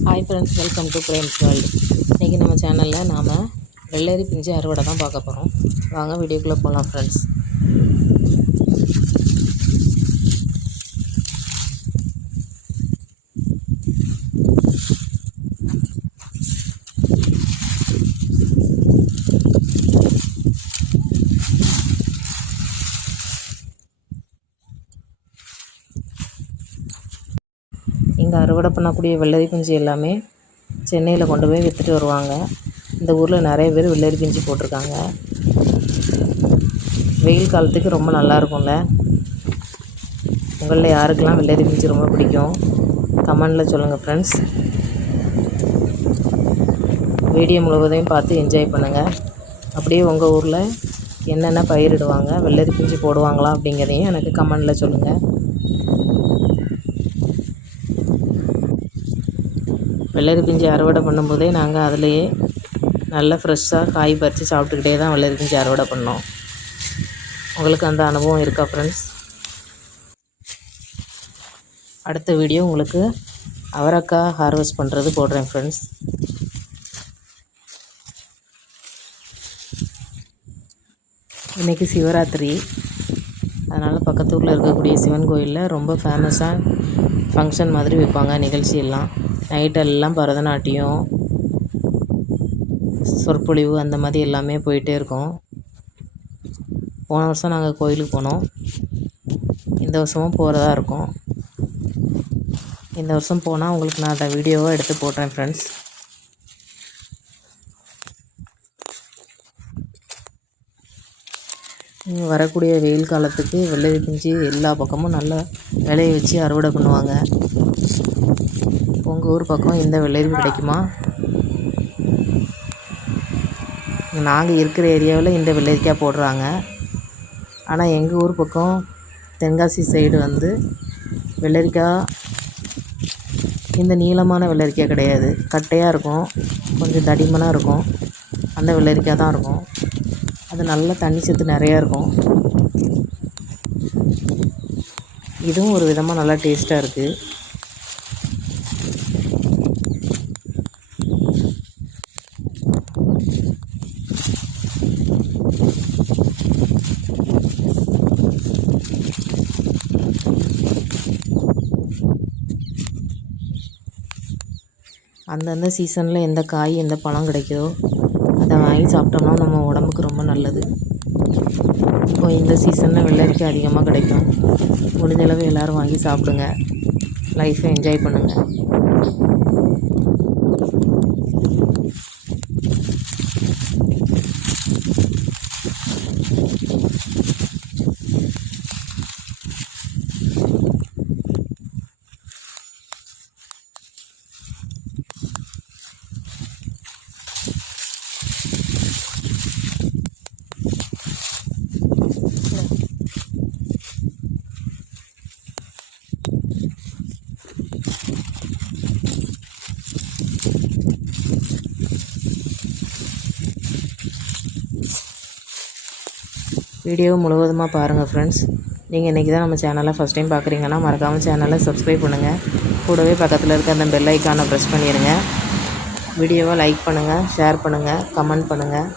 Hi friends welcome to frames world இன்றைக்கி நம்ம சேனலில் நாம் வெள்ளரி பிஞ்சு அறுவடை தான் பார்க்க போகிறோம் வாங்க வீடியோக்குள்ளே போகலாம் ஃப்ரெண்ட்ஸ் இங்கே அறுவடை பண்ணக்கூடிய வெள்ளரி பிஞ்சு எல்லாமே சென்னையில் கொண்டு போய் விற்றுட்டு வருவாங்க. இந்த ஊரில் நிறைய பேர் வெள்ளரி பிஞ்சு போட்டிருக்காங்க. வெயில் காலத்துக்கு ரொம்ப நல்லா இருக்கும்ல. உங்களில் யாருக்கெல்லாம் வெள்ளரி பிஞ்சு ரொம்ப பிடிக்கும்? கமெண்டில் சொல்லுங்கள் ஃப்ரெண்ட்ஸ் வீடியோ முழுவதையும் பார்த்து என்ஜாய் பண்ணுங்கள் அப்படியே உங்கள் ஊரில் என்னென்ன பயிரிடுவாங்க? வெள்ளரி பிஞ்சு போடுவாங்களா அப்படிங்கிறதையும் எனக்கு கமெண்டில் சொல்லுங்கள் வெள்ளரி பிஞ்சு அறுவடை பண்ணும்போதே நாங்கள் அதிலையே நல்லா ஃப்ரெஷ்ஷாக காய் பறித்து சாப்பிட்டுக்கிட்டே தான் வெள்ளரி பிஞ்சு அறுவடை பண்ணோம். உங்களுக்கு அந்த அனுபவம் இருக்கா ஃப்ரெண்ட்ஸ் அடுத்த வீடியோ உங்களுக்கு அவரக்காய் ஹார்வெஸ்ட் பண்ணுறது போடுறேன் ஃப்ரெண்ட்ஸ் இன்றைக்கி சிவராத்திரி. அதனால் பக்கத்து ஊரில் இருக்கக்கூடிய சிவன் கோயிலில் ரொம்ப ஃபேமஸாக ஃபங்க்ஷன் மாதிரி வைப்பாங்க நிகழ்ச்சியெல்லாம். நைட்டெல்லாம் பரதநாட்டியம் சொற்பொழிவு அந்த மாதிரி எல்லாமே போயிட்டே இருக்கும். போன வருஷம் நாங்கள் கோயிலுக்கு போனோம். இந்த வருஷமும் போகிறதா இருக்கும். இந்த வருஷம் போனால் உங்களுக்கு நான் அதை வீடியோவாக எடுத்து போடுறேன் ஃப்ரெண்ட்ஸ் வரக்கூடிய வெயில் காலத்துக்கு வெள்ளரி பிஞ்சு எல்லா பக்கமும் நல்லா விளைய வச்சு அறுவடை பண்ணுவாங்க. உங்கள் ஊர் பக்கம் இந்த வெள்ளரி கிடைக்குமா? நாங்கள் இருக்கிற ஏரியாவில் இந்த வெள்ளரிக்காய் போடுறாங்க. ஆனால் எங்கள் ஊர் பக்கம் தென்காசி சைடு வந்து வெள்ளரிக்காய் இந்த நீளமான வெள்ளரிக்காய் கிடையாது. கட்டையாக இருக்கும் கொஞ்சம் தடிமனாக இருக்கும். அந்த வெள்ளரிக்காய் தான் இருக்கும். அது நல்ல தண்ணி சத்து நிறையா இருக்கும். இதுவும் ஒரு விதமாக நல்லா டேஸ்ட்டாக இருக்குது அந்தந்த சீசனில் எந்த காய் எந்த பழம் கிடைக்குதோ அதை வாங்கி சாப்பிட்டோம்னா நம்ம உடம்புக்கு ரொம்ப நல்லது. இப்போ இந்த சீசனில் வெள்ளரிக்காய் அதிகமாக கிடைக்கும். முடிஞ்சளவு எல்லோரும் வாங்கி சாப்பிடுங்க. லைஃப்பை என்ஜாய் பண்ணுங்கள் வீடியோ முழுவதுமாக பாருங்கள் ஃப்ரெண்ட்ஸ் நீங்கள் இன்றைக்கி தான் நம்ம சேனலை ஃபஸ்ட் டைம் பார்க்குறீங்கன்னா மறக்காமல் சேனலை சப்ஸ்கிரைப் பண்ணுங்கள் கூடவே பக்கத்தில் இருக்க அந்த பெல் ஐக்கானை ப்ரெஸ் பண்ணிடுங்க வீடியோவை லைக் பண்ணுங்கள் ஷேர் பண்ணுங்கள் கமெண்ட் பண்ணுங்கள்